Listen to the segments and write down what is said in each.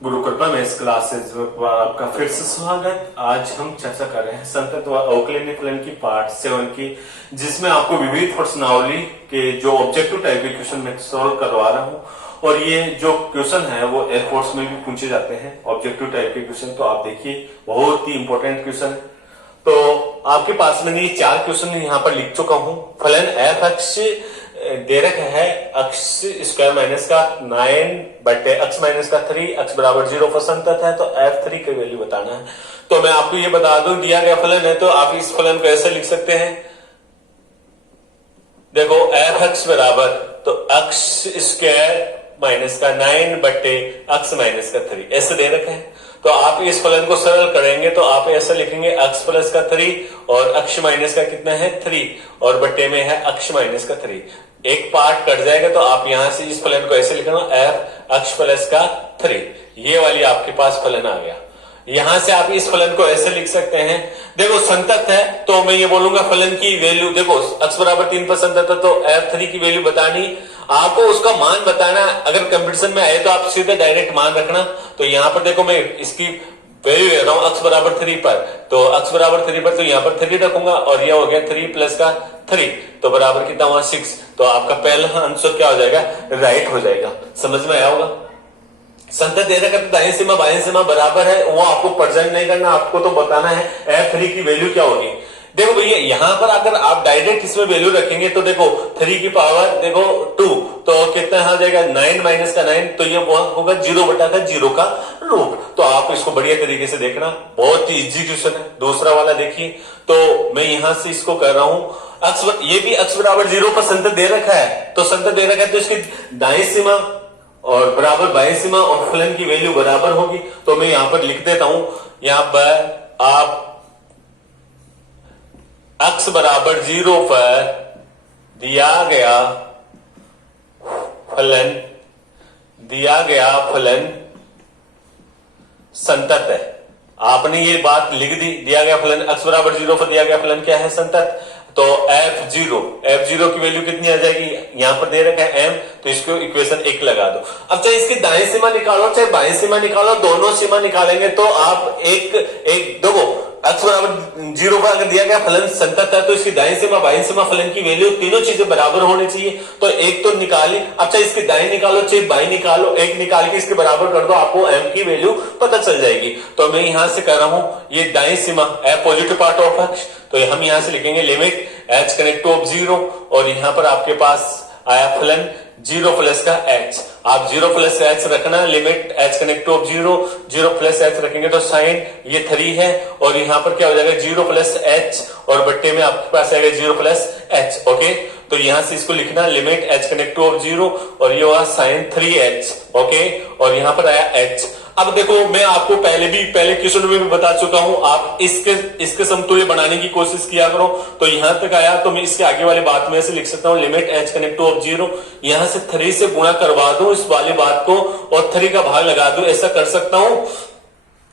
गुरुकृपा में इस क्लासेस पर आपका फिर से स्वागत। आज हम चर्चा कर रहे हैं संतत व अवकलनीय फलन की पार्ट 7 की, जिसमें आपको विविध प्रश्नावली के जो ऑब्जेक्टिव टाइप के क्वेश्चन में सॉल्व करवा रहा हूं। और ये जो क्वेश्चन है वो एयरफोर्स में भी पूछे जाते हैं, ऑब्जेक्टिव टाइप के क्वेश्चन। तो आप देखिए, बहुत ही इंपॉर्टेंट क्वेश्चन है। तो आपके पास मैंने ये 4 क्वेश्चन यहाँ पर लिख चुका हूं। फलन एफ अक्ष दे रखा है, अक्ष स्क्वायर माइनस का 9 बटे अक्ष माइनस का 3, अक्ष बराबर 0 पर संतत है, तो F3 की वैल्यू बताना है। तो मैं आपको ये बता दूं, दिया गया फलन है तो आप इस फलन को ऐसे लिख सकते हैं। देखो एफ अक्ष बराबर, तो अक्ष स्क्वायर माइनस का 9 बटे अक्ष माइनस का 3 ऐसे दे रखे हैं। तो आप इस फलन को सरल करेंगे तो आप ऐसा लिखेंगे, अक्ष प्लस का 3 और अक्ष माइनस का कितना है 3 और बटे में है अक्ष माइनस का 3। एक पार्ट कट जाएगा तो आप यहां से इस फलन को ऐसे लिखना, एफ अक्ष प्लस का 3। ये वाली आपके पास फलन आ गया। यहां से आप इस फलन को ऐसे लिख सकते हैं। देखो संतत है तो मैं ये बोलूंगा फलन की वैल्यू, देखो अक्ष बराबर 3 पर संतत है तो F3 की वैल्यू बतानी, आपको उसका मान बताना। अगर कंपटीशन में आए तो आप सीधे डायरेक्ट मान रखना। तो यहां पर देखो मैं इसकी वैल्यू ले रहा हूं अक्ष बराबर 3 पर, तो अक्ष बराबर 3 पर तो यहां पर 3 रखूंगा और यह हो गया 3 प्लस का 3, तो बराबर कितना हुआ 6। तो आपका पहला आंसर क्या हो जाएगा, राइट हो जाएगा। समझ में आया होगा। संतत दे रखा, दाएं सीमा बाएं सीमा बराबर है, वो आपको प्रेजेंट नहीं करना, आपको तो बताना है F3 की वैल्यू क्या होगी। देखो भैया, यहां पर अगर आप डायरेक्ट इसमें वैल्यू रखेंगे तो देखो 3 की पावर देखो 2, तो कितना आ जाएगा 9 माइनस का 9, तो ये होगा 0 बटा का 0 का रूट। तो आप इसको बढ़िया तरीके से देखना, बहुत ही इजी क्वेश्चन है। दूसरा वाला देखिए, तो मैं यहां से इसको कर रहा हूं, अक्ष ये भी अक्ष बराबर 0 पर संतत दे रखा है, तो संतत दे रखा है तो इसकी दाएं सीमा और बराबर बाएं सीमा और फलन की वैल्यू बराबर होगी। तो मैं यहां पर लिख देता हूं, यहां पर आप अक्ष बराबर 0 पर दिया गया फलन संतत है। आपने ये बात लिख दी, दिया गया फलन अक्ष बराबर 0 पर दिया गया फलन क्या है, संतत। तो F0 की वैल्यू कितनी आ जाएगी, यहां पर दे रखा है m, तो इसको इक्वेशन 1 लगा दो। अब चाहे इसकी दाएं सीमा निकालो चाहे बाएं सीमा निकालो, दोनों सीमा निकालेंगे तो आप एक देखो अक्ष बराबर 0 पर अगर दिया गया फलन संतत है तो इसकी दाएं सीमा बाएं सीमा फलन की वैल्यू तीनों चीजें बराबर होनी चाहिए। तो एक तो निकाली, अब चाहे इसकी दाएं निकालो चाहे बाएं निकालो, एक निकाल के इसके बराबर कर दो, आपको m की वैल्यू पता चल जाएगी। तो मैं यहां से कर रहा हूं, ये दाएं सीमा है पॉजिटिव पार्ट ऑफ अक्ष, तो हम यहां से लिखेंगे लिमिट h कनेक्ट टू 0, और यहां पर आपके पास आया फलन 0 प्लस का h। आप 0 प्लस h रखना, limit h connect to 0 plus h रखेंगे तो साइन ये 3 है, और यहां पर क्या हो जाएगा 0 प्लस h और बट्टे में आपके पास आएगा 0 प्लस h। ओके, तो यहां से इसको लिखना, लिमिट h कनेक्ट टू 0 और ये हुआ साइन 3h। ओके, और यहां पर आया h। अब देखो, मैं आपको पहले क्वेश्चन में भी बता चुका हूं, आप इसके समतुल्य बनाने की कोशिश किया करो। तो यहां तक आया तो मैं इसके आगे वाली बात में ऐसे लिख सकता हूं, लिमिट h कनेक्ट टू 0, यहां से 3 से गुणा करवा दूं इस वाली बात को और 3 का भाग लगा दूं, ऐसा कर सकता हूं।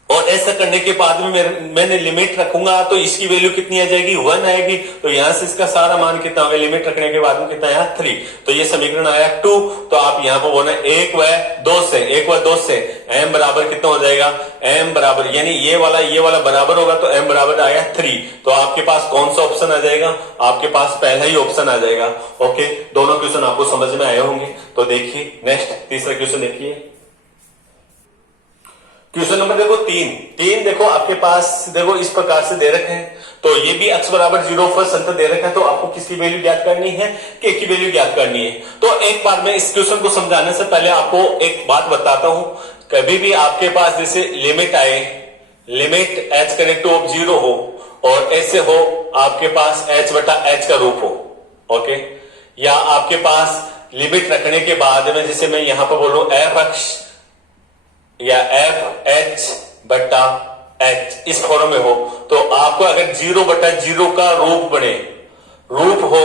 और ऐसा करने के बाद में मैंने लिमिट रखूंगा तो इसकी वैल्यू कितनी आ जाएगी, 1 आएगी। तो यहां से इसका सारा मान कितना होगा, लिमिट रखने के बाद में कितना आया 3, तो ये समीकरण आया 2। तो आप यहां पर बोलना 1 व 2 से m बराबर कितना हो जाएगा, m बराबर यानी ये वाला बराबर होगा तो m बराबर आया 3। तो आपके पास कौन सा ऑप्शन आ जाएगा, आपके पास पहला ही ऑप्शन आ जाएगा। ओके, दोनों क्वेश्चन आपको समझ में आए होंगे। तो देखिए नेक्स्ट तीसरा क्वेश्चन देखिए, क्वेश्चन नंबर देखो 3 देखो आपके पास देखो इस प्रकार से दे रखे हैं। तो ये भी अक्ष बराबर 0 पर संतत दे रखा है, तो आपको किसकी वैल्यू ज्ञात करनी है, k की वैल्यू ज्ञात करनी है। तो एक बार मैं इस क्वेश्चन को समझाने से पहले आपको एक बात बताता हूं। कभी भी आपके पास जैसे लिमिट आए, लिमिट h कनेक्ट टू 0 हो और ऐसे हो आपके पास h बटा h का रूप हो, ओके, या आपके पास लिमिट रखने के बाद में जैसे मैं यहां पर बोल रहा हूं f अक्ष या एफ एच बटा एच इस फॉर्म में हो, तो आपको अगर 0 बटा 0 का रूप हो,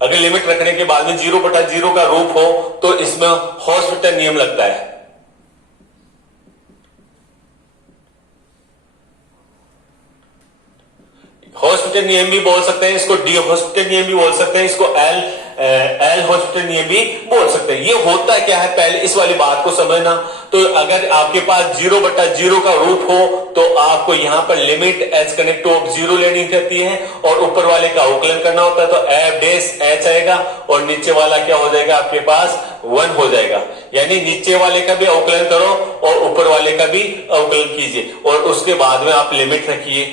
अगर लिमिट रखने के बाद में 0 बटा 0 का रूप हो तो इसमें हॉस्पिटल नियम लगता है। हॉस्पिटल नियम भी बोल सकते हैं, इसको डी हॉस्पिटल नियम भी बोल सकते हैं, इसको एल एल हॉस्पिटल नियम भी बोल सकते हैं। ये होता क्या है, पहले इस वाली बात को समझना। तो अगर आपके पास 0/0 का रूप हो तो आपको यहां पर limit H connect two of 0 लेनी रहती है और ऊपर वाले का अवकलन करना होता है। तो एफ डेस एच आएगा और नीचे वाला क्या हो जाएगा आपके पास 1 हो जाएगा। यानी नीचे वाले का भी अवकलन करो और ऊपर वाले का भी अवकलन कीजिए और उसके बाद में आप लिमिट रखिए।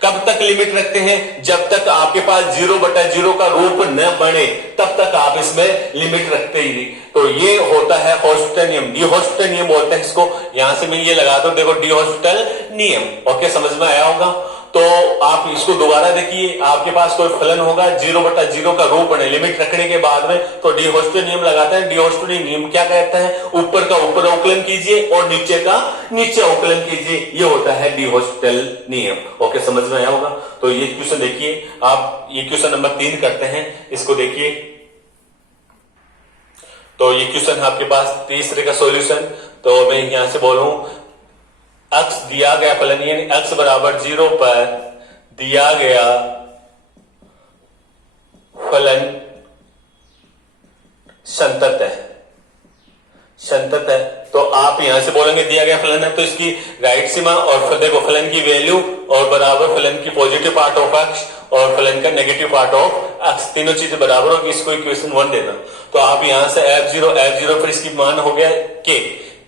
कब तक लिमिट रखते हैं, जब तक आपके पास 0/0 का रूप न बने तब तक आप इसमें लिमिट रखते ही नहीं। तो ये होता है हॉस्पिटल नियम, डी हॉस्पिटल नियम बोलते हैं इसको। यहां से मैं ये लगा दो, देखो डी हॉस्पिटल नियम। ओके, समझ में आया होगा। तो आप इसको दोबारा देखिए, आपके पास कोई फलन होगा 0/0 का रूप बने लिमिट रखने के बाद में, तो डी हॉस्पिटल नियम लगाते हैं। डी हॉस्पिटल नियम क्या कहता है, ऊपर का ऊपर अवकलन कीजिए और नीचे का नीचे अवकलन कीजिए। ये होता है डी हॉस्पिटल नियम। ओके, समझ में आया होगा। तो ये क्वेश्चन देखिए आप, ये क्वेश्चन नंबर 3 करते हैं, इसको देखिए। तो ये क्वेश्चन आपके पास तीसरे का सॉल्यूशन। तो मैं यहां से बोलूं, x दिया गया फलन यानी x बराबर 0 पर दिया गया फलन संतत है, संतत है। तो आप यहां से बोलेंगे दिया गया फलन है तो इसकी राइट सीमा और फिर देखो फलन की वैल्यू और बराबर फलन की पॉजिटिव पार्ट ऑफ x और फलन का नेगेटिव पार्ट ऑफ x, तीनों चीजें बराबर होगी। इसको इक्वेशन 1 देना। तो आप यहां से f0 फिर इसकी मान हो गया k,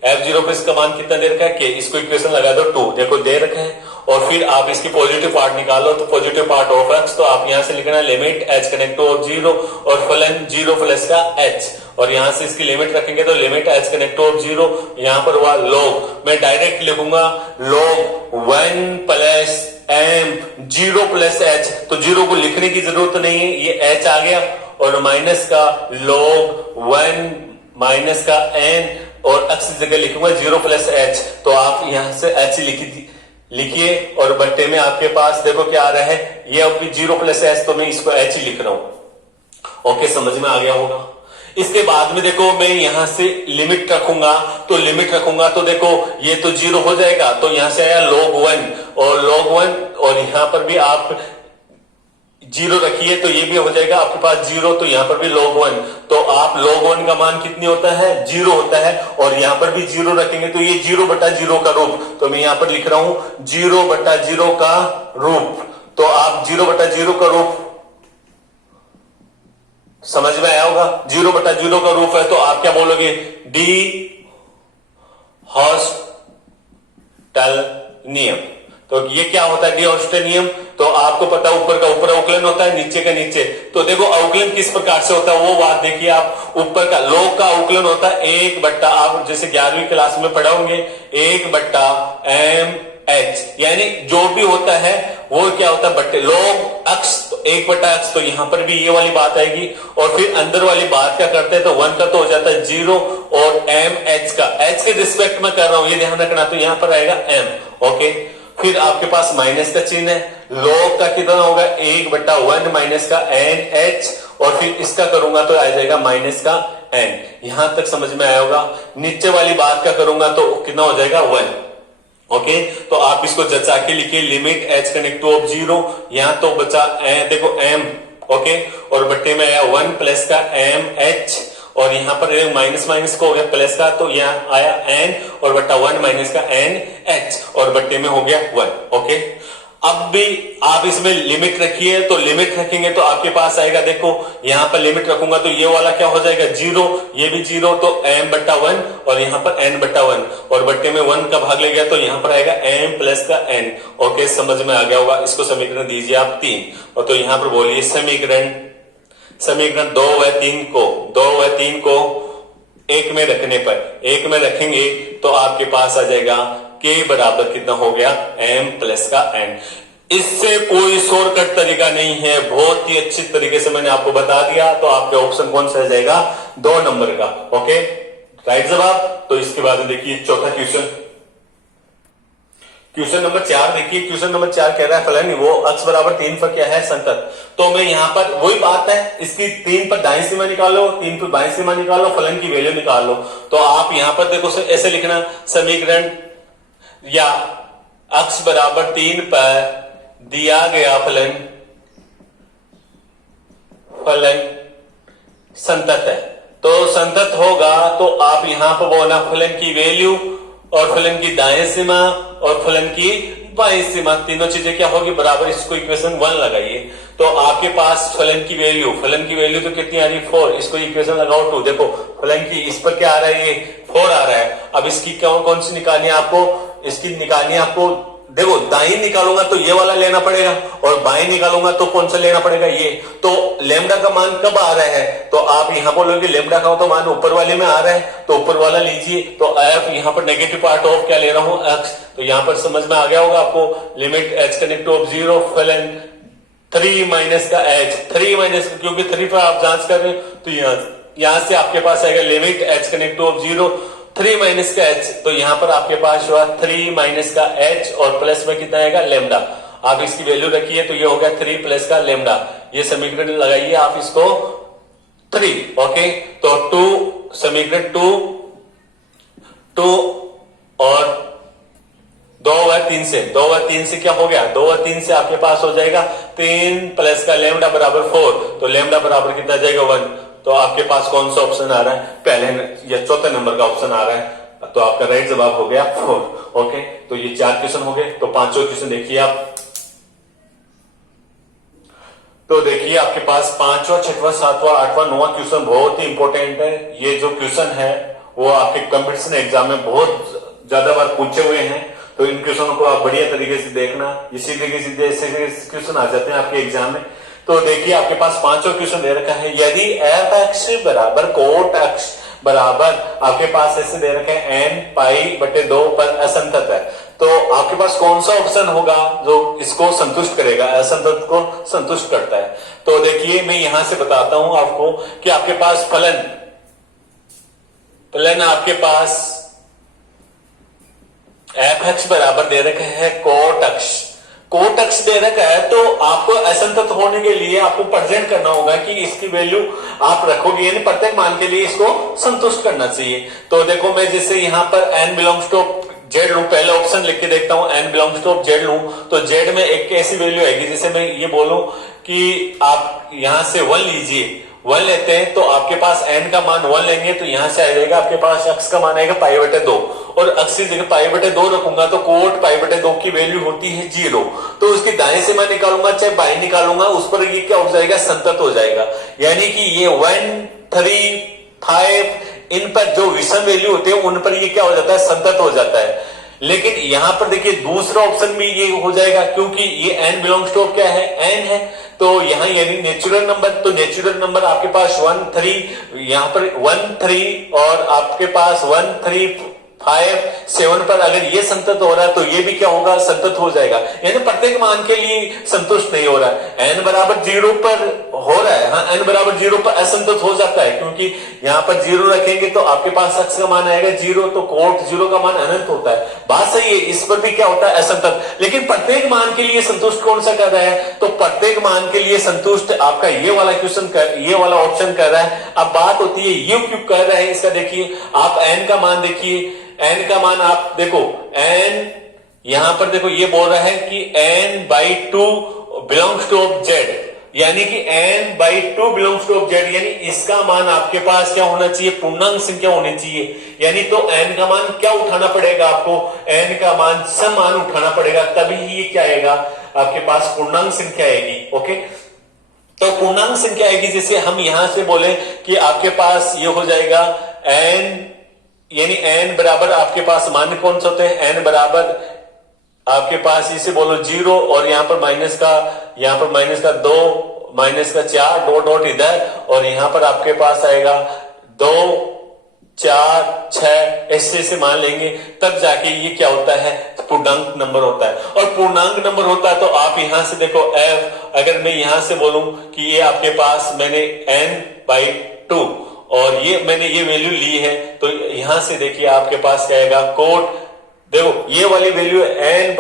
f0 पर इसका मान कितना दे रखा है k, इसको इक्वेशन लगा दो 2, देखो दे रखा है। और फिर आप इसकी पॉजिटिव पार्ट निकालो तो पॉजिटिव पार्ट ऑफ x, तो आप यहां से लिखना limit h connect two of 0 और फलन 0 प्लस का h, और यहां से इसकी लिमिट रखेंगे तो limit h connect two of 0, यहां पर हुआ log, मैं डायरेक्ट लिखूंगा log 1 plus m 0 plus h, तो 0 को लिखने की जरूरत नहीं है, ये h आ गया और माइनस का log 1 माइनस का n और x की जगह लिखूंगा 0 प्लस h, तो आप यहां से h लिखिए और बट्टे में आपके पास देखो क्या आ रहा है, ये अब भी 0 प्लस h, तो मैं इसको h ही लिख रहा हूं। ओके, समझ में आ गया होगा। इसके बाद में देखो मैं यहां से लिमिट रखूंगा, तो लिमिट रखूंगा तो देखो ये तो 0 हो जाएगा, तो यहां से आया log 1 और log 1 और यहां पर भी आप 0 रखिए तो ये भी हो जाएगा आपके पास 0, तो यहां पर भी log 1, तो आप log 1 का मान कितनी होता है 0 होता है और यहां पर भी 0 रखेंगे तो ये 0/0 का रूप, तो मैं यहां पर लिख रहा हूं 0/0 का रूप। तो आप 0/0 का रूप समझ में आया होगा, 0/0 का रूप है तो आप क्या बोलोगे, डी हॉस्पिटल नियम। तो ये क्या होता है डी हॉस्पिटल नियम, तो आपको पता है ऊपर का ऊपर अवकलन होता है, नीचे का नीचे। तो देखो अवकलन किस प्रकार से होता है वो बात देखिए आप, ऊपर का log का अवकलन होता है 1/, आप जैसे 11वीं क्लास में पढ़े होंगे 1/m h, यानी जो भी होता है वो क्या होता है बट्टे log x, तो 1/x, तो यहां पर भी ये वाली बात आएगी और फिर अंदर वाली बात क्या करते हैं तो 1 का तो हो जाता है 0 और m h का, h के रिस्पेक्ट में कर रहा हूं ये ध्यान रखना, तो यहां पर आएगा m। ओके, फिर आपके पास माइनस का चिन्ह है, log का कितना होगा 1/1 माइनस का n h और फिर इसका करूंगा तो आ जाएगा माइनस का n। यहां तक समझ में आया होगा। नीचे वाली बात का करूंगा तो कितना हो जाएगा 1। ओके, तो आप इसको जचा के लिखिए limit h connect two of 0, यहां तो बचा देखो m, ओके, और बट्टे में आया 1 प्लस का m h और यहां पर माइनस माइनस को हो गया प्लस का, तो यहां आया n और बट्टा 1 माइनस का n h और बट्टे में हो गया 1। ओके, अब भी आप इसमें लिमिट रखिए, तो लिमिट रखेंगे तो आपके पास आएगा, देखो यहां पर लिमिट रखूंगा तो ये वाला क्या हो जाएगा 0, ये भी 0, तो m/1 और यहां पर n/1 और बट्टे में 1 का भाग ले गया तो यहां पर आएगा m प्लस का n। ओके, समझ में आ गया होगा। इसको समीकरण दीजिए आप 3 और तो यहां पर बोलिए समीकरण 2 व 3 को एक में रखने पर, एक में रखेंगे तो आपके पास आ जाएगा k बराबर कितना हो गया m प्लस का n। इससे कोई शॉर्टकट तरीका नहीं है, बहुत ही अच्छी तरीके से मैंने आपको बता दिया। तो आपके ऑप्शन कौन सा जाएगा 2 नंबर का। ओके, राइट जवाब। तो इसके बाद देखिए चौथा क्वेश्चन नंबर 4 देखिए। क्वेश्चन नंबर 4 कह रहा है फलन वो x बराबर 3 पर क्या है संतत। तो मैं यहां पर वही बात है, इसकी 3 पर दाईं सीमा निकालो, 3 पर बाईं सीमा निकालो, फलन की वैल्यू निकालो। तो आप यहां पर देखो ऐसे लिखना समीकरण या x बराबर 3 पर दिया गया फलन संतत है। तो संतत होगा तो आप यहां पर वो ना फलन की वैल्यू और फलन की दाएं सीमा और फलन की बाएं सीमा तीनों चीजें क्या होगी बराबर, इसको इक्वेशन 1 लगाइए। तो आपके पास फलन की वैल्यू तो कितनी आ रही है 4, इसको इक्वेशन लगाओ 2। देखो फलन की इस पर क्या आ रहा है, ये 4 आ रहा है। अब इसकी कौन सी निकालनी है आपको, इसकी निकालनी है आपको, देखो दाई निकालूंगा तो ये वाला लेना पड़ेगा और बाएं निकालूंगा तो कौन सा लेना पड़ेगा, ये। तो लेमडा का मान कब आ रहा है, तो आप यहां बोलोगे लेमडा का तो मान ऊपर वाले में आ रहा है, तो ऊपर वाला लीजिए। तो एफ यहां पर नेगेटिव पार्ट ऑफ क्या ले रहा हूं, एक्स। तो यहां पर समझ में आ गया होगा आपको, लिमिट एच कनेक्ट टू 0 फलन 3 माइनस का एच, 3 माइनस, क्योंकि 3 पर आप जांच कर रहे हो तो यहां से आपके पास आएगा limit H connect to 0 3 minus का एच। तो यहां पर आपके पास हुआ 3 माइनस का एच और प्लस में कितना आएगा लेमडा। आप इसकी वैल्यू रखिए तो ये हो गया 3 प्लस का लेमडा। ये समीकरण लगाइए आप इसको 3, ओके। तो 2 समीकरण 2 और 2/3 से 2/3 से क्या हो गया, 2/3 से आपके पास हो जाएगा 3 प्लस का लेमडा बराबर 4। तो लेमडा बराबर कितना जाएगा 1। तो आपके पास कौन सा ऑप्शन आ रहा है, पहले या चौथे नंबर का ऑप्शन आ रहा है। तो आपका राइट जवाब हो गया 4, ओके। तो ये 4 क्वेश्चन हो गए। तो पांचों क्वेश्चन देखिए आप। तो देखिए आपके पास 5वां 6वां 7वां 8वां 9वां क्वेश्चन बहुत ही इंपॉर्टेंट है। ये जो क्वेश्चन है वो आपके कंपटीशन एग्जाम में बहुत ज्यादा बार पूछे हुए हैं। तो इन क्वेश्चनों को आप बढ़िया तरीके से देखना, इसी तरीके से जैसे क्वेश्चन आ जाते हैं आपके एग्जाम में। तो देखिए आपके पास 5वां क्वेश्चन दे रखा है, यदि एफ एक्स बराबर कोट एक्स बराबर आपके पास ऐसे दे रखे हैं एन पाई बटे 2 पर असंतत है, तो आपके पास कौन सा ऑप्शन होगा जो इसको संतुष्ट करेगा, असंतत को संतुष्ट करता है। तो देखिए मैं यहां से बताता हूं आपको कि आपके पास फलन आपके पास एफ एक्स बराबर दे रखे है कोट एक्स दे रखा है। तो आपको असंतत होने के लिए आपको प्रेजेंट करना होगा कि इसकी वैल्यू आप रखोगे, यानी प्रत्येक मान के लिए इसको संतुष्ट करना चाहिए। तो देखो मैं जैसे यहां पर n बिलोंग्स टू जेड लू, पहले ऑप्शन लिख के देखता हूं, n बिलोंग्स टू जेड लू। तो जेड में एक ऐसी वैल्यू आएगी, जैसे मैं ये बोलूं कि आप यहां से 1 लीजिए, 1 लेते हैं तो आपके पास n का मान 1 लेंगे तो यहां से आ जाएगा आपके पास x का मान आएगा पाई बटे 2, और x की जगह पाई बटे 2 रखूंगा तो कोट पाई बटे 2 की वैल्यू होती है 0। तो उसकी दाएं से मैं निकालूंगा चाहे बाएं निकालूंगा, उस पर ये क्या हो जाएगा, संतत हो जाएगा। यानी कि ये 1 3 5 इन पर जो विषम वैल्यू होते हैं उन पर ये क्या हो जाता है, संतत हो जाता है। लेकिन यहां पर देखिए दूसरा ऑप्शन भी ये हो जाएगा, क्योंकि ये n बिलोंग्स टू क्या है, n है। तो यहां यानी नेचुरल नंबर, तो नेचुरल नंबर आपके पास 1 3, यहां पर 1 3 और आपके पास 1 3 5 7 पर अगर ये संतत हो रहा है तो ये भी क्या होगा, संतत हो जाएगा। यानी प्रत्येक मान के लिए संतुष्ट नहीं हो रहा है। n बराबर 0 पर हो रहा है, हाँ n बराबर 0 पर असंतुष्ट हो जाता है, क्योंकि यहां पर 0 रखेंगे तो आपके पास x का मान आएगा 0, तो कोट 0 का मान अनंत होता है। बात सही है, इस पर भी क्या होता है, असंतुष्ट। लेकिन प्रत्येक मान के लिए संतुष्ट कौन सा कर रहा है, तो प्रत्येक मान के लिए संतुष्ट आपका ये वाला क्वेश्चन ये वाला ऑप्शन कर रहा है। अब बात होती है ये क्यों कर रहा है, इसका देखिए आप n का मान देखिए, n का मान आप देखो n यहां पर देखो ये बोल रहा है कि n/2 बिलोंग्स टू z, यानी कि n/2 बिलोंग्स टू z, यानी इसका मान आपके पास क्या होना चाहिए, पूर्णांक संख्या होनी चाहिए। यानी तो n का मान क्या उठाना पड़ेगा आपको, n का मान समान उठाना पड़ेगा, तभी ये क्या आएगा आपके पास पूर्णांक संख्या आएगी। ओके, तो पूर्णांक संख्या आएगी, जैसे हम यहां से बोले कि आपके पास ये हो जाएगा n, यानी n बराबर आपके पास मान कौन से होते हैं, n बराबर आपके पास इसे बोलो 0 और यहां पर माइनस का 2 माइनस का 4 डॉट डॉट इधर, और यहां पर आपके पास आएगा 2 4 6 ऐसे मान लेंगे, तब जाके ये क्या होता है, पूर्णांक नंबर होता है। और पूर्णांक नंबर होता है तो आप यहां से देखो f, अगर मैं यहां से बोलूं कि ये आपके पास मैंने n/2 और ये मैंने ये वैल्यू ली है, तो यहां से देखिए आपके पास क्या आएगा, कोट देखो ये वाली वैल्यू n/,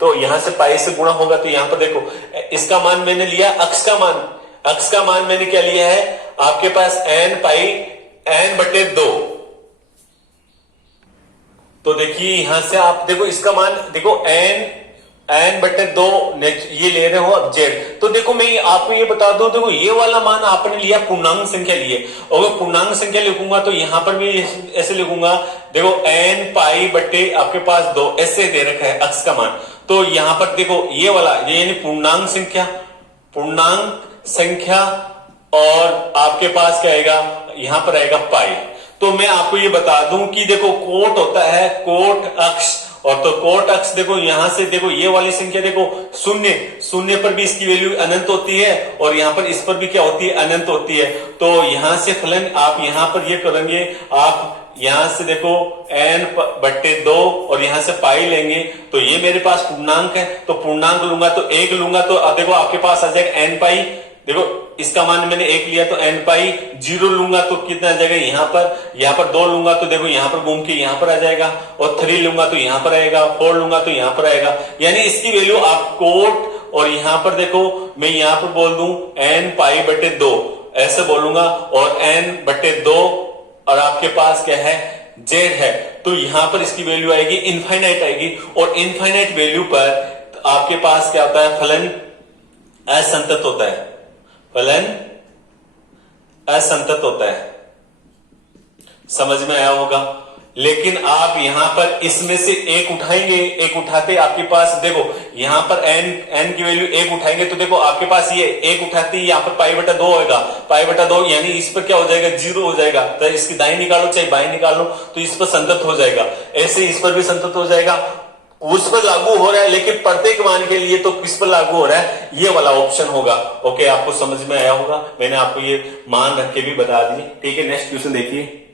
तो यहां से पाई से गुणा होगा, तो यहां पर देखो इसका मान मैंने लिया, अक्ष का मान मैंने क्या लिया है आपके पास n/2। तो देखिए यहां से आप देखो इसका मान देखो n n बटे 2 ये ले रहे हो अब z। तो देखो मैं आपको ये बता दूं, देखो ये वाला मान आपने लिया, पूर्णांक संख्या लिए, और पूर्णांक संख्या लिखूंगा तो यहां पर भी ऐसे लिखूंगा, देखो n पाई बटे आपके पास 2 ऐसे दे रखा है अक्ष का मान। तो यहां पर देखो ये वाला ये यानी पूर्णांक संख्या और आपके पास क्या आएगा, यहां पर आएगा पाई। तो मैं आपको ये बता दूं कि देखो कोट होता है कोट अक्ष, और तो कोट अक्ष देखो यहां से देखो ये वाली संख्या देखो शून्य पर भी इसकी वैल्यू अनंत होती है, और यहां पर इस पर भी क्या होती है, अनंत होती है। तो यहां से फलन आप यहां पर ये करेंगे, आप यहां से देखो n बट्टे 2 और यहां से पाई लेंगे, तो ये मेरे पास पूर्णांक है, तो पूर्णांक लूंगा तो 1 लूंगा, तो अब देखो आपके पास आ जाएगा n पाई, देखो इसका मान मैंने 1 लिया तो n पाई, 0 लूंगा तो कितना आ जाएगा, यहां पर 2 लूंगा तो देखो यहां पर घूम के यहां पर आ जाएगा, और 3 लूंगा तो यहां पर आएगा, 4 लूंगा तो यहां पर आएगा। यानी इसकी वैल्यू आप कोट, और यहां पर देखो मैं यहां पर बोल दूं n पाई बटे 2 ऐसे बोलूंगा, और n बटे 2 और आपके पास क्या है, z है, तो यहां पर इसकी वैल्यू आएगी इनफाइनाइट आएगी, और इनफाइनाइट वैल्यू पर आपके पास क्या होता है, फलन असंतत होता है, फलन असंतत होता है। समझ में आया होगा। लेकिन आप यहां पर इसमें से एक उठाएंगे, एक उठाते आपके पास देखो यहां पर n की वैल्यू 1 उठाएंगे, तो देखो आपके पास ये 1 उठाते ही यहां पर पाई बटा 2 होगा, पाई बटा 2 यानी इस पर क्या हो जाएगा, 0 हो जाएगा। तो इसकी दाएं निकालो चाहे बाएं निकालो तो इस पर संतत हो जाएगा, ऐसे इस पर भी संतत हो जाएगा, उस पर लागू हो रहा है, लेकिन प्रत्येक मान के लिए तो किस पर लागू हो रहा है, ये वाला ऑप्शन होगा। ओके, आपको समझ में आया होगा, मैंने आपको ये मान रख के भी बता दिए। ठीक है, नेक्स्ट क्वेश्चन देखिए।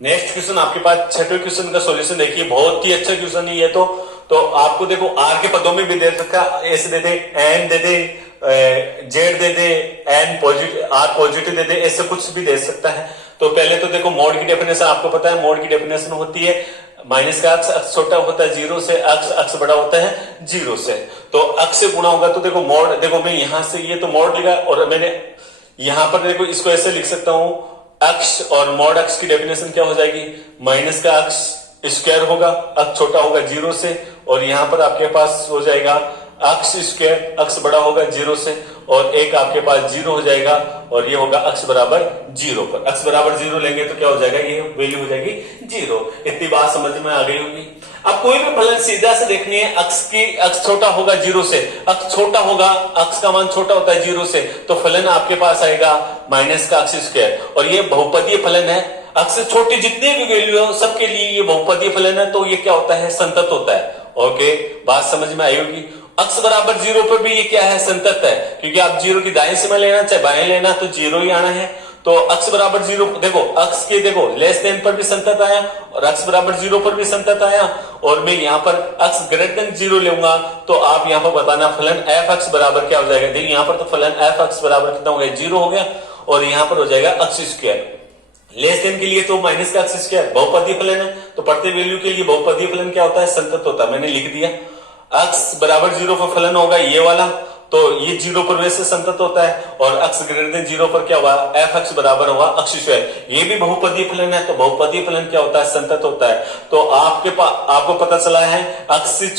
नेक्स्ट क्वेश्चन आपके पास छठे क्वेश्चन का सॉल्यूशन देखिए, बहुत ही अच्छा क्वेश्चन है ये तो आपको देखो आर के पदों में भी दे रखा, ऐसे दे दे, एन दे दे, जेड दे दे, एन पॉजिटिव आर पॉजिटिव दे दे, ऐसे कुछ भी दे सकता है। तो पहले तो देखो मोड की डेफिनेशन आपको पता है, मोड की डेफिनेशन होती है माइनस का अक्ष छोटा होता है 0 से, अक्ष बड़ा होता है 0 से, तो अक्ष से गुणा होगा तो देखो मोड, देखो मैं यहां से ये तो मोड लिखा, और मैंने यहां पर देखो इसको ऐसे लिख सकता हूं, अक्ष और मॉड अक्ष की डेफिनेशन क्या हो जाएगी, माइनस का अक्ष स्क्वायर होगा, अक्ष छोटा होगा 0 से, और यहां पर आपके पास हो जाएगा अक्ष स्क्वायर, अक्ष बड़ा होगा 0 से, और एक आपके पास 0 हो जाएगा, और ये होगा अक्ष बराबर 0 पर, अक्ष बराबर 0 लेंगे तो क्या हो जाएगा, ये वैल्यू हो जाएगी 0। इतनी बात समझ में आ गई होगी। अब कोई भी फलन सीधा से देखनी है, अक्ष छोटा होगा 0 से, अक्ष छोटा होगा, अक्ष का मान छोटा होता है 0 से, तो फलन आपके पास आएगा माइनस का अक्ष स्क्वायर, और ये बहुपदीय फलन है, अक्ष से छोटी जितने भी वैल्यू हो सबके लिए ये बहुपदीय फलन है, तो ये क्या होता है, संतत होता है। ओके, बात समझ में आई होगी। अक्ष बराबर 0 पर भी ये क्या है, संतत है, क्योंकि आप 0 की दाएं सीमा लेना चाहे बाएं लेना तो 0 ही आना है। तो अक्ष बराबर 0 देखो, अक्ष के देखो लेस देन पर भी संतत आया, और अक्ष बराबर 0 पर भी संतत आया, और मैं यहाँ पर अक्ष ग्रेटर देन 0 लूंगा, तो आप यहाँ पर बताना फलन एफ अक्ष बराबर क्या हो जाएगा। देखिए यहाँ पर तो फलन एफ अक्ष बराबर कितना हो गया, 0 हो गया, और यहाँ पर हो जाएगा अक्ष स्क्वायर। लेस देन के लिए तो माइनस का अक्ष स्क्वायर बहुपदीय फलन है, तो प्रत्येक वैल्यू के लिए बहुपदीय फलन क्या होता है, संतत होता है, मैंने लिख दिया। अक्ष बराबर 0 पर फलन होगा ये वाला, तो ये 0 पर वैसे संतत होता है, और अक्ष ग्रेटर देन 0 पर क्या हुआ, एफ अक्ष बराबर होगा अक्ष स्क्वायर, ये भी बहुपदीय फलन है, तो बहुपदीय फलन क्या होता है, संतत होता है। तो आपको पता चला है अक्ष से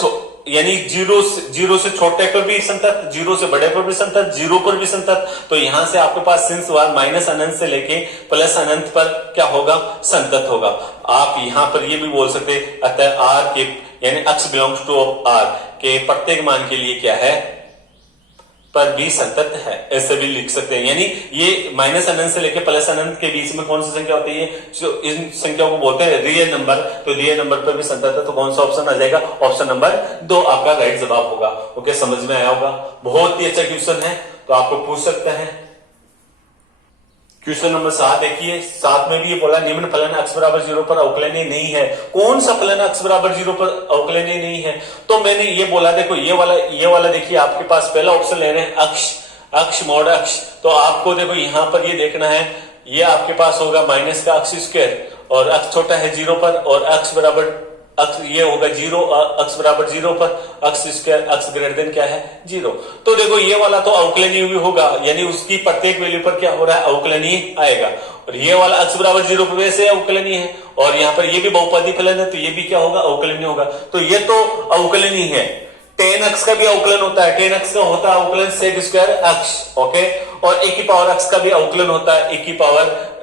यानी 0 से छोटे पर भी संतत, 0 से बड़े पर भी संतत, 0 पर भी संतत, तो यहां से आपके पास सिंस वार माइनस अनंत से लेके प्लस अनंत पर क्या होगा, संतत होगा। आप यहां पर ये भी बोल सकते, अतः आर के यानी अक्ष बिलोंग्स टू आर के प्रत्येक मान के लिए क्या है, पर भी संतत है, ऐसे भी लिख सकते हैं। यानी ये माइनस अनंत से लेकर प्लस अनंत के बीच में कौन सी संख्या होती है, जो इन संख्याओं को बोलते हैं रियल नंबर, तो रियल नंबर पर भी संतत है, तो कौन सा ऑप्शन आ जाएगा, ऑप्शन नंबर 2 आपका राइट जवाब होगा। ओके, समझ में आया होगा, बहुत ही अच्छा क्वेश्चन है, तो आपको पूछ सकते हैं। क्वेश्चन नंबर 7 देखिए, 7 में भी ये बोला निम्न फलन अक्ष बराबर 0 पर अवकलनीय नहीं है। कौन सा फलन अक्ष बराबर 0 पर अवकलनीय नहीं है, तो मैंने ये बोला, देखो ये वाला देखिए आपके पास पहला ऑप्शन ले रहे हैं अक्ष मॉड अक्ष, तो आपको देखो यहां पर ये देखना है, ये आपके पास होगा माइनस का अक्ष स्क्वायर, और अक्ष छोटा है 0 पर, और अक्ष बराबर अक्ष ये होगा 0, अक्ष बराबर 0 पर, अक्ष स्क्वायर अक्ष ग्रेटर देन क्या है 0। तो देखो ये वाला तो अवकलनीय भी होगा, यानी उसकी प्रत्येक वैल्यू पर क्या हो रहा है, अवकलनीय आएगा, और ये वाला अक्ष बराबर 0 पर वैसे अवकलनीय है, और यहाँ पर ये भी बहुपदीय फलन है, तो ये भी क्या होगा, अवकलनीय होगा, तो ये तो अवकलनीय है। टेन अक्ष का भी अवकलन होता है, टेन अक्ष का होता है अवकलन सेक स्क्वायर अक्ष, ओके। और e की पावर अक्ष का भी अवकलन होता है, e की पावर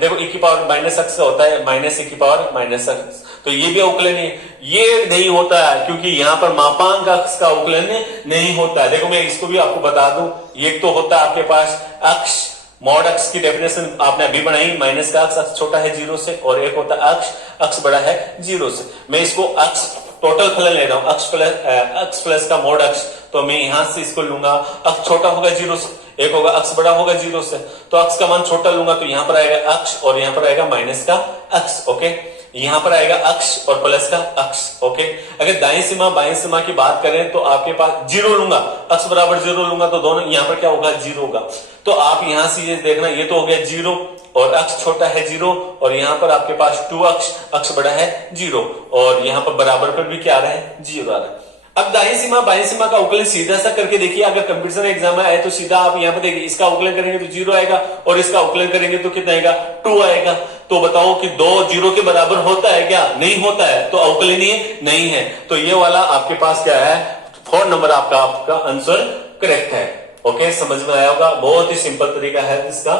देखो e की पावर माइनस अक्ष का होता है माइनस e की पावर माइनस अक्ष, तो ये भी अवकलन है। ये नहीं होता है क्योंकि यहाँ पर मापांक अक्ष का अवकलन नहीं होता है। देखो मैं इसको भी आपको बता दूं, ये तो होता है आपके पास अक्ष, मॉड अक्ष की डेफिनेशन आपने अभी बनाई, माइनस का अक्ष, अक्ष छोटा है जीरो से, और एक होता है अक्ष, अक्ष बड़ा है जीरो से। मैं इसको अक्ष टोटल फलन ले रहा हूं, अक्ष प्लस का मोड अक्ष, तो मैं यहां से इसको लूंगा, अक्ष छोटा होगा जीरो से, एक होगा अक्ष बड़ा होगा जीरो से, तो अक्ष का मान छोटा लूंगा तो यहां पर आएगा अक्ष और यहां पर आएगा माइनस का अक्ष, ओके। यहां पर आएगा अक्ष और प्लस का अक्ष, ओके। अगर दाएं सीमा बाएं सीमा की बात करें तो आपके पास जीरो लूंगा, अक्ष बराबर जीरो लूंगा तो दोनों यहां पर क्या होगा, जीरो होगा। तो आप यहां से ये देखना, ये तो हो गया जीरो और अक्ष छोटा है जीरो, और यहां पर आपके पास टू अक्ष, अक्ष बड़ा है जीरो, और यहां पर बराबर पर भी क्या आ रहा है, जीरो आ रहा है। अब दाएं सीमा बाएं सीमा का अवकलन सीधा सा करके देखिए, अगर कंपटीशन एग्जाम में आए तो सीधा आप यहाँ पे देखिए, इसका अवकलन करेंगे तो जीरो आएगा और इसका अवकलन करेंगे तो कितना आएगा, टू आएगा। तो बताओ कि दो जीरो के बराबर होता है क्या, नहीं होता है, तो अवकलनीय नहीं है। तो ये वाला आपके पास क्या है, 4 नंबर आपका आंसर करेक्ट है, ओके। समझ में आया होगा, बहुत ही सिंपल तरीका है इसका।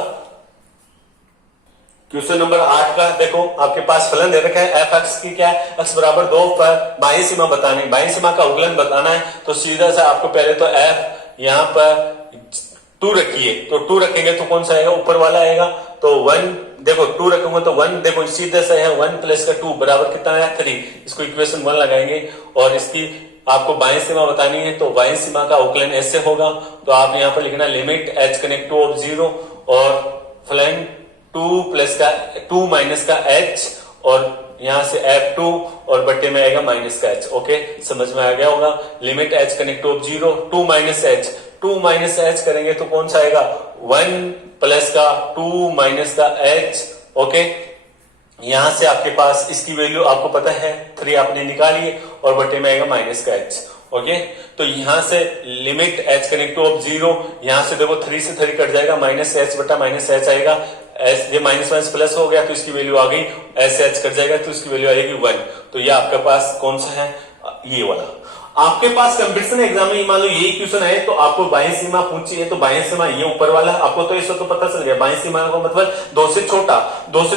क्वेश्चन नंबर 8 का देखो, आपके पास फलन दे रखा है एफ एक्स की क्या है, एक्स बराबर 2 पर बाई सीमा बतानी, बाई सीमा का अवकलन बताना है। तो सीधा सा आपको पहले तो एफ यहाँ पर 2 रखिए, तो 2 रखेंगे तो कौन सा आएगा, ऊपर वाला आएगा, तो 1, देखो 2 रखूंगा तो 1, देखो सीधे से है 1 प्लस का 2 बराबर कितना आया, 3। इसको इक्वेशन 1 लगाएंगे और इसकी आपको बाएं सीमा बतानी है, तो बाएं सीमा का अवकलन ऐसे होगा। तो आप यहाँ पर लिखना limit H connect two of 0 और फलन 2 माइनस का h, और यहां से f2 और बट्टे में आएगा माइनस का h, ओके। समझ में आ गया होगा। Limit h connect of 0 2 minus h करेंगे तो कौन सा आएगा, 1 प्लस का 2 माइनस का h, ओके। यहां से आपके पास इसकी वैल्यू आपको पता है 3 आपने निकाली और बट्टे में आएगा माइनस का h, ओके। तो यहां से लिमिट h कनेक्ट ऑफ 0, यहां से देखो 3 से 3 कट जाएगा, माइनस h बटा माइनस h आएगा, ये माइनस माइनस प्लस हो गया तो इसकी वैल्यू आ गई, ऐसे h कट जाएगा तो इसकी वैल्यू आएगी 1। तो ये आपके पास कौन सा है, ये वाला। आपके पास कंपटीशन एग्जाम में मान लो यही क्वेश्चन है तो आपको बाएं सीमा पूछी है, तो बाएं सीमा ये ऊपर वाला, आपको तो इससे तो पता चल गया बाएं सीमा का मतलब 2 से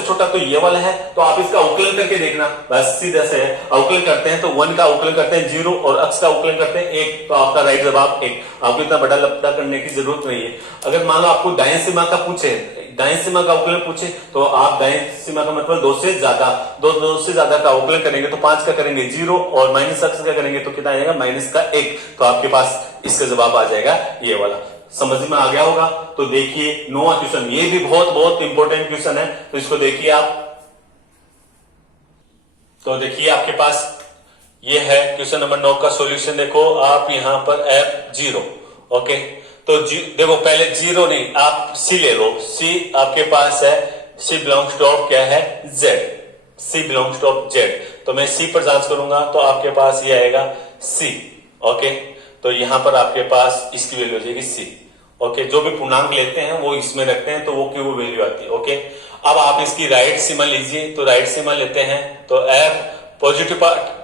छोटा तो ये वाला है। तो आप इसका अवकलन करके देखना, बस सीधा से है, अवकलन करते हैं तो 1 का अवकलन करते हैं 0 और अक्ष का अवकलन करते हैं 1, तो आपका राइट जवाब 1। आपको इतना बड़ा लफड़ा करने की जरूरत नहीं है। अगर मान लो आपको दाएं सीमा का पूछे, दाएं सीमा का अवकलन पूछे, तो आप दाएं सीमा का मतलब 2 से ज्यादा का अवकलन करेंगे तो 5 का करेंगे 0 और माइनस अक्ष का करेंगे तो कितना आएगा, माइनस का 1। तो आपके पास इसका जवाब आ जाएगा ये वाला। समझ में आ गया होगा। तो देखिए 9वां क्वेश्चन, ये भी बहुत इंपॉर्टेंट क्वेश्चन है, तो इसको देखिए आप। तो देखिए आपके पास ये है क्वेश्चन नंबर 9 का सॉल्यूशन। देखो आप यहां पर f0, ओके। तो देखो पहले 0 नहीं, आप c ले लो, c आपके पास है, c बिलोंग्स टू ऑफ क्या है, z, c belongs two of z। तो मैं c पर जांच करूंगा तो आपके पास ये आएगा c, ओके। तो यहां पर आपके पास इसकी वैल्यू हो जाएगी c, ओके। जो भी पूर्णांक लेते हैं वो इसमें रखते हैं तो वो की वो वैल्यू आती है, ओके। अब आप इसकी राइट सीमा लीजिए, तो राइट सीमा लेते हैं तो f पॉजिटिव पार्ट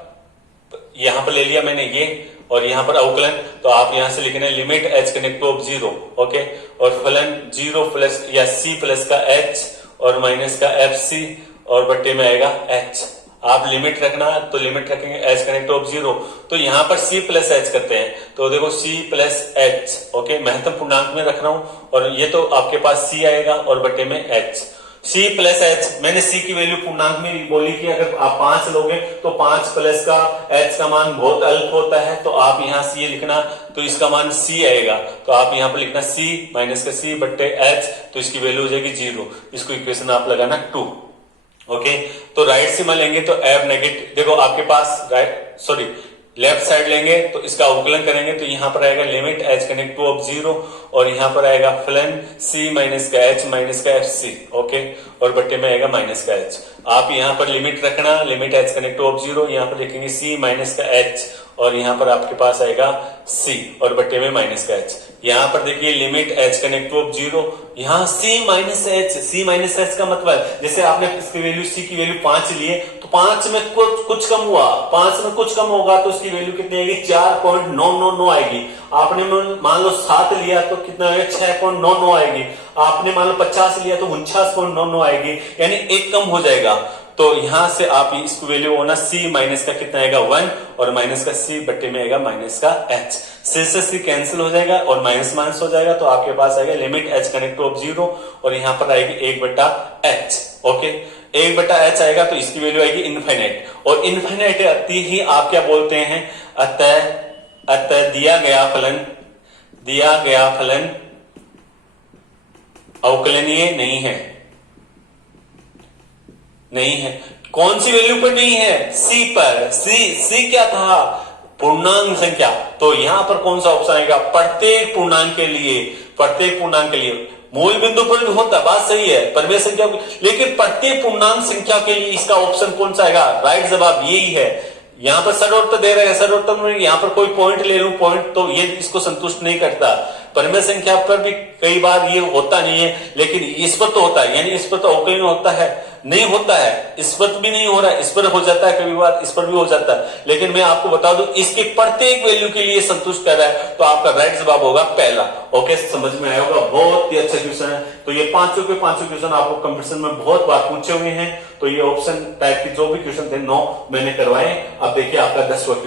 यहां पर ले लिया मैंने ये, और यहां पर अवकलन, तो आप यहां से लिखना है limit h connect two of 0, okay. और फलन 0 प्लस या c प्लस का h और माइनस का fc और बट्टे में आएगा h। आप लिमिट रखना तो लिमिट रखेंगे h कनेक्ट टू ऑफ 0, तो यहां पर c प्लस h करते हैं, तो देखो c प्लस h, ओके। महत्तम पूर्णांक में रख रहा हूं और ये तो आपके पास c आएगा और बट्टे में h। c प्लस h, मैंने c की वैल्यू पूर्णांक में बोली कि अगर आप 5 लोगे तो 5 प्लस का h का मान बहुत अल्प होता है, तो आप यहां से ये लिखना, तो इसका मान c आएगा, तो आप यहां पर लिखना c माइनस का c बट्टे h, तो इसकी वैल्यू हो जाएगी 0। इसको इक्वेशन आप लगाना 2, ओके। तो राइट सीमा लेंगे तो f नेगेटिव, देखो आपके पास लेफ्ट साइड लेंगे तो इसका अवकलन करेंगे तो यहां पर आएगा limit h connect two of 0 और यहां पर आएगा फलन c माइनस का h माइनस का fc, ओके। और बट्टे में आएगा माइनस का h। आप यहां पर लिमिट रखना, limit h connect two of 0, यहां पर लिखेंगे c माइनस का h और यहाँ पर आपके पास आएगा c और बट्टे में माइनस का h। यहाँ पर देखिए लिमिट h कनेक्ट टू 0, यहाँ c माइनस h का मतलब जैसे आपने इसकी वैल्यू c की वैल्यू 5 लिए तो 5 में कुछ कम हुआ, 5 में कुछ कम होगा तो उसकी वैल्यू कितनी आएगी 4.999 आएगी। आपने मान लो 7 लिया तो कितना आएगा 6.99 आएगी। आपने मान लो 50 लिया तो 49.99 आएगी, यानी एक कम हो जाएगा। तो यहां से आप इसको वैल्यू होना c माइनस का कितना आएगा 1 और माइनस का c बट्टे में आएगा माइनस का h। c से c कैंसिल हो जाएगा और माइनस माइनस हो जाएगा तो आपके पास आएगा लिमिट h कनेक्ट टू 0 और यहाँ पर आएगी 1 बट्टा h। ओके, 1 बट्टा h आएगा तो इसकी वैल्यू आएगी इनफाइनाइट, और इनफाइनाइट आती ही आप क्या बोलते हैं, अतः दिया गया फलन अवकलनीय नहीं है। कौन सी वैल्यू पर नहीं है, c पर। c क्या था, पूर्णांक संख्या। तो यहां पर कौन सा ऑप्शन आएगा, प्रत्येक पूर्णांक के लिए। मूल बिंदु पर भी होता, बात सही है, परिमेय संख्या, लेकिन प्रत्येक पूर्णांक संख्या के लिए इसका ऑप्शन कौन सा आएगा, राइट जवाब यही है। यहां पर सरलोत्तर दे रहे हैं, सरलोत्तर में यहां पर कोई पॉइंट ले लूं, पॉइंट तो ये इसको संतुष्ट नहीं करता। परिमेय संख्या पर भी कई बार ये होता नहीं है, लेकिन इस पर तो होता है, यानी इस पर तो अवकलन होता है, नहीं होता है, इस पर भी नहीं हो रहा है, इस पर हो जाता है, कभी बार इस पर भी हो जाता है। लेकिन मैं आपको बता दूं इसके प्रत्येक वैल्यू के लिए संतुष्ट कर रहा है, तो आपका राइट जवाब होगा पहला। ओके, समझ में आया होगा, बहुत ही अच्छा क्वेश्चन है। तो ये पांचों के पांचों क्वेश्चन आपको कंपटीशन में बहुत बार पूछे हुए हैं। तो ये ऑप्शन टाइप के जो भी क्वेश्चन थे 9 मैंने करवाए। अब देखिए आपका 10वां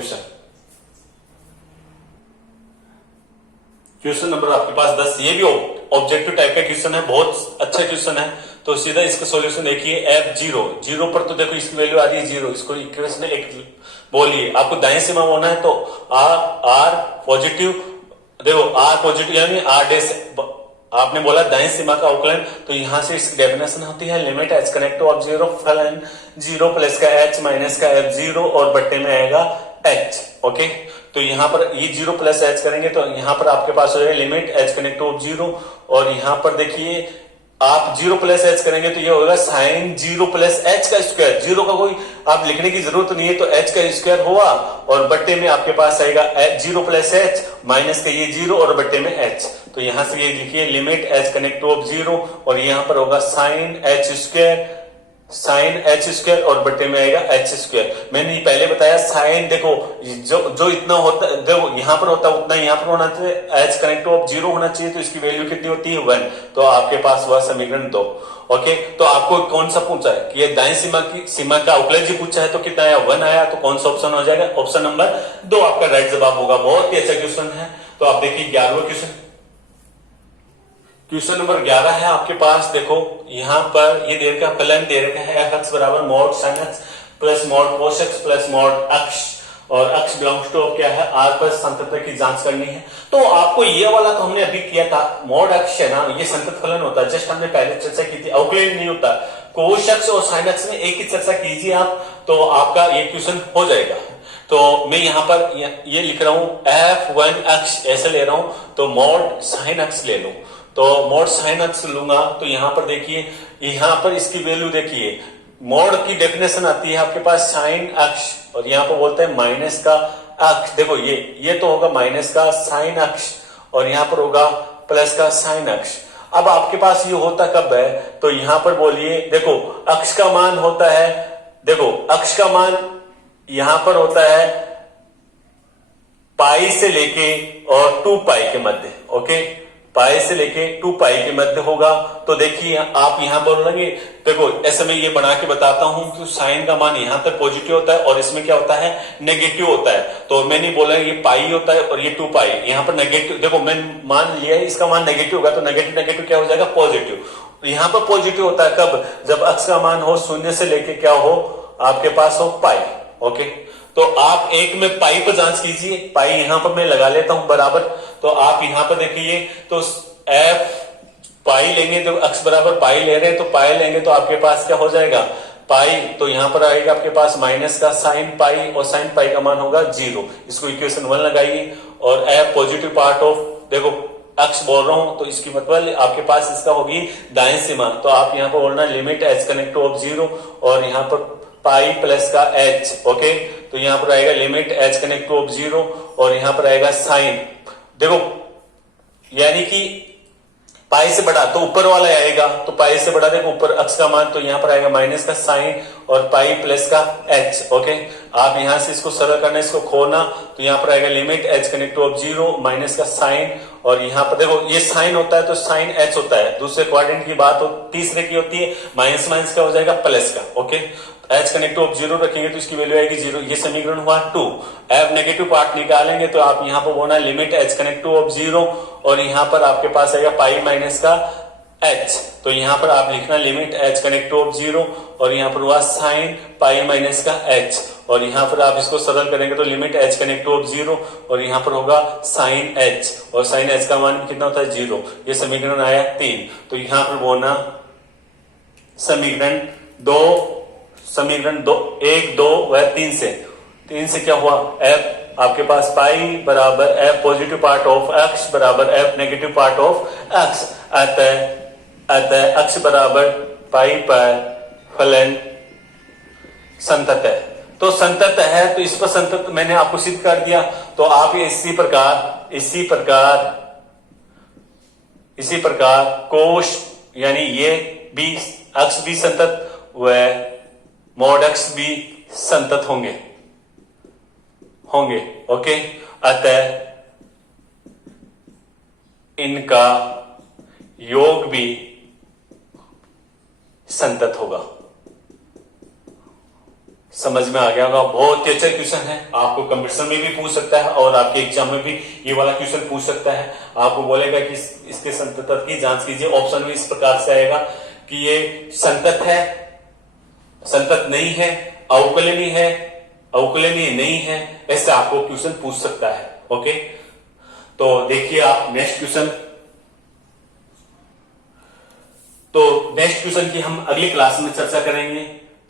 क्वेश्चन नंबर आपके पास 10, ये भी ऑब्जेक्टिव टाइप का क्वेश्चन है, बहुत अच्छा क्वेश्चन है। तो सीधा इसका सॉल्यूशन देखिए, f0 पर तो देखो इसकी वैल्यू आ रही है 0, इसको इक्वेशन एक बोलिए, आपको दाएं सीमा होना है तो r पॉजिटिव, देखो r पॉजिटिव यानी r डैश, आपने बोला दाएं सीमा का अवकलन, तो यहां से इसकी डेफिनेशन होती है लिमिट h कनेक्ट टू 0 फलन 0 प्लस का h माइनस का f0 और बट्टे में आएगा h। ओके, तो यहाँ पर ये 0 प्लस h करेंगे तो यहाँ पर आपके पास हो जाएगा लिमिट h कनेक्ट टू 0, और यहाँ पर देखिए आप 0 प्लस h करेंगे तो ये होगा साइन 0 प्लस h का स्क्वायर। 0 का कोई आप लिखने की जरूरत नहीं है, तो h का स्क्वायर हुआ और बट्टे में आपके पास आएगा 0 प्लस h माइनस का ये 0 और बट्टे में h। तो यहां से ये लिखिए लिमिट h कनेक्ट टू 0 और यहाँ पर होगा साइन h स्क्वायर और बट्टे में आएगा h स्क्वायर। मैंने पहले बताया साइन, देखो जो इतना होता है, देखो यहाँ पर होता है उतना यहाँ पर होना चाहिए, h कनेक्ट टू 0 होना चाहिए, तो इसकी वैल्यू कितनी होती है 1। तो आपके पास हुआ समीकरण 2। ओके, तो आपको कौन सा पूछा है कि ये दाएं सीमा का अवकलन जी पूछा है, तो कितना आया 1 आया, तो कौन सा ऑप्शन हो जाएगा, ऑप्शन नंबर 2 आपका राइट जवाब होगा। बहुत ही अच्छा क्वेश्चन है। तो आप देखिए 11वां क्वेश्चन नंबर 11 है आपके पास। देखो यहाँ पर ये दे रखा फलन दे रखा है f(x) बराबर mod sin x plus mod cos x plus mod अक्ष, और अक्ष बिलोंग्स टू क्या है r पर संतत की जांच करनी है। तो आपको ये वाला तो हमने अभी किया था, मॉड अक्ष है ना, ये संतत फलन होता है, जस्ट हमने पहले चर्चा की थी, अवकलन नहीं होता। cos x और sin x में एक ही चर्चा कीजिए आप, तो आपका ये क्वेश्चन हो जाएगा। तो मैं यहाँ पर ये लिख रहा हूं f1 अक्ष ऐसे ले रहा हूं, तो मॉड sin x ले लूं, तो मॉड sin x लूंगा। तो यहाँ पर देखिए, यहाँ पर इसकी वैल्यू देखिए, मॉड की डेफिनेशन आती है आपके पास साइन अक्ष, और यहाँ पर बोलते हैं माइनस का अक्ष। देखो ये तो होगा माइनस का साइन अक्ष, और यहाँ पर होगा प्लस का साइन अक्ष। अब आपके पास ये होता कब है, तो यहाँ पर बोलिए, देखो अक्ष का मान होता है, देखो अक्ष का मान यहाँ पर होता है पाई से लेके और 2 पाई के मध्य। ओके, पाई से लेके 2 पाई के मध्य होगा। तो देखिए आप यहां बोलेंगे, देखो ऐसे में ये बना के बताता हूं कि साइन का मान यहां तक पॉजिटिव होता है और इसमें क्या होता है नेगेटिव होता है। तो मैंने बोला ये पाई होता है और ये 2 पाई, यहाँ पर नेगेटिव, देखो मैं मान लिया है इसका मान नेगेटिव होगा, तो नेगेटिव क्या हो जाएगा पॉजिटिव। यहाँ पर पॉजिटिव होता है कब, जब अक्ष का मान हो 0 से लेके क्या हो आपके पास हो पाई। ओके, तो आप एक में पाई पर जांच कीजिए, पाई यहां पर मैं लगा लेता हूं बराबर। तो आप यहां पर देखिए, तो f पाई लेंगे, तो अक्ष बराबर पाई ले रहे हैं, तो पाई लेंगे तो आपके पास क्या हो जाएगा पाई, तो यहां पर आएगा आपके पास माइनस का साइन पाई, और साइन पाई का मान होगा 0। इसको इक्वेशन 1 लगाइए, और f पॉजिटिव पार्ट ऑफ, देखो अक्ष बोल रहा हूं तो इसकी मतलब आपके पास इसका होगी दाएं सीमा। तो आप यहाँ पर बोलना लिमिट h कनेक्ट टू 0, और यहाँ पर पाई प्लस का एच। ओके, तो यहां पर आएगा limit H connect two of 0 और यहां पर आएगा साइन। देखो यानी कि पाई से बड़ा तो ऊपर वाला आएगा, तो पाई से बड़ा देखो ऊपर अक्स का मान, तो यहां पर आएगा माइनस का साइन और पाई प्लस का एच। ओके, आप यहां से इसको सरल करना, इसको खोना, तो यहां पर आएगा limit H connect two of 0 minus का साइन, और यहां पर देखो ये साइन होता है तो साइन एच होता है, दूसरे क्वाड्रेंट की बात हो, तीसरे की होती है, माइनस माइनस का हो जाएगा प्लस का। Okay, H connect two of 0 रखेंगे तो इसकी वैल्यू आएगी 0। ये समीकरण हुआ 2। अब नेगेटिव पार्ट निकालेंगे तो आप यहां पर बोलना limit H connect two of 0 और यहां पर आपके पास आएगा पाई माइनस का एच, तो यहां पर आप लिखना limit H connect two of 0 और यहां पर हुआ साइन पाई माइनस का एच, और यहां पर आप इसको सरल करेंगे तो limit H connect two of 0 और यहां पर होगा साइन एच, और साइन एच का मान कितना होता है 0। ये समीकरण आया 3। तो यहां पर बोलना समीकरण 2 1 2 व 3 से क्या हुआ, एफ आपके पास पाई बराबर F positive part of X बराबर F negative part of X, अतः एक्स बराबर पाई पर फलन संतत है। तो संतत है, तो इस पर संतत मैंने आपको सिद्ध कर दिया। तो आप ये इसी प्रकार कोश यानी ये भी अक्ष भी संतत व मॉड अक्ष भी संतत होंगे। ओके, अतः इनका योग भी संतत होगा। समझ में आ गया होगा। बहुत ही अच्छा क्वेश्चन है, आपको कंपटीशन में भी पूछ सकता है और आपके एग्जाम में भी ये वाला क्वेश्चन पूछ सकता है। आपको बोलेगा कि इसके संततता की जांच कीजिए। ऑप्शन में इस प्रकार से आएगा कि ये संतत है, संतत नहीं है, अवकलनीय है, अवकलनीय नहीं है, ऐसे आपको क्वेश्चन पूछ सकता है। ओके, तो देखिए आप नेक्स्ट क्वेश्चन। तो नेक्स्ट क्वेश्चन की हम अगली क्लास में चर्चा करेंगे।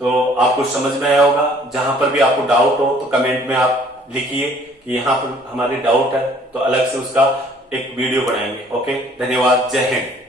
तो आपको समझ में आया होगा। जहां पर भी आपको डाउट हो तो कमेंट में आप लिखिए कि यहां पर हमारे डाउट है, तो अलग से उसका एक वीडियो बनाएंगे। ओके, धन्यवाद, जय हिंद।